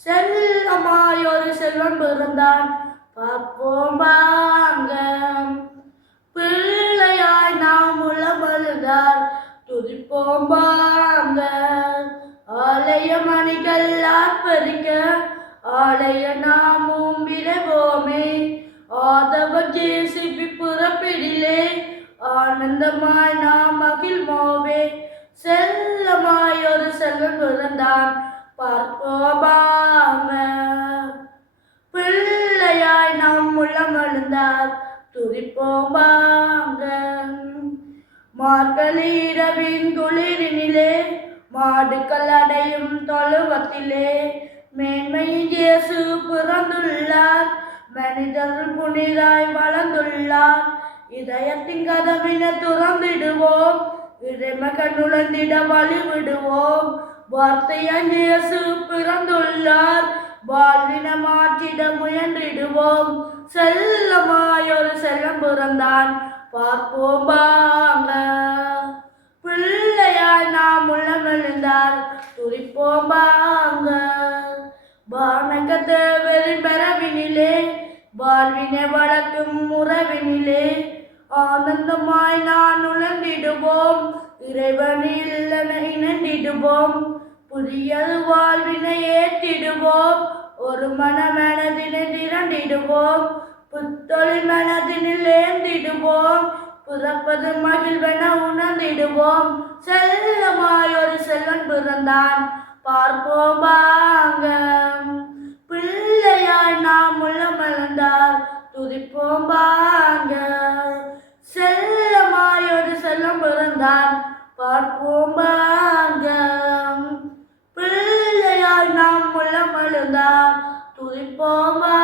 செல்லமாய் ஒரு செல்வன் பிறந்தான். பார்ப்போம் வாங்க பிள்ளையாய் நாம் உளமழுதால் துதிப்போம் வாங்க ஆலய மணிகள் பறிக்க ஆலய நாமும் விரைவோமே ஆதவ ஜேசிபி புறப்பிடிலே ஆனந்தமாய் நாம் மகிழ்வோமே. செல்லமாய் ஒரு செல்வன் பிறந்தான். உள்ளமழுந்தால் துதிப்போபாங்க மார்கழி குளிரினிலே மாடுகள் அடையும் தொழுவத்திலே மேன்மையின் இயேசு பிறந்துள்ளார் மனிதர்கள் புனிதாய் வளர்ந்துள்ளார். இதயத்தின் கதவினை துறந்திடுவோம் இறைமகன் நுழைந்திட வழி விடுவோம் வார்த்தையான் இயேசு பிறந்துள்ளார் வாழ்வின மாற்றிட முயன்றிடுவோம். செல்லமாய் ஒரு செல்லம் பிறந்தான். பார்ப்போம் வாங்க பிள்ளையாய் நாம் உள்ளம் உள்ளமெழுந்தால் துதிப்போம் வாங்க வானகத்தேவரின் பெறவினிலே வாழ்வினை வளர்க்கும் உறவினிலே ஆனந்தமாய் நான் உணர்ந்திடுவோம். இறைவனில் இணைந்திடுவோம். புதியது வாழ்வினையே ஒரு மன மனதினை திரண்டிடுவோம் புத்தொழி மனதினில் ஏந்திடுவோம். பிறப்பது மகிழ்வென உணர்ந்திடுவோம். செல்லமாய் ஒரு செல்வன் பிறந்தான். பார்ப்போம் வாங்க பிள்ளையாய் நாம் உள்ள மலர்ந்தால் துதிப்போம் வாங்க செல்லமாய் ஒரு செல்லம் பிறந்தான். பார்ப்போம் வாங்க பிள்ளையாய்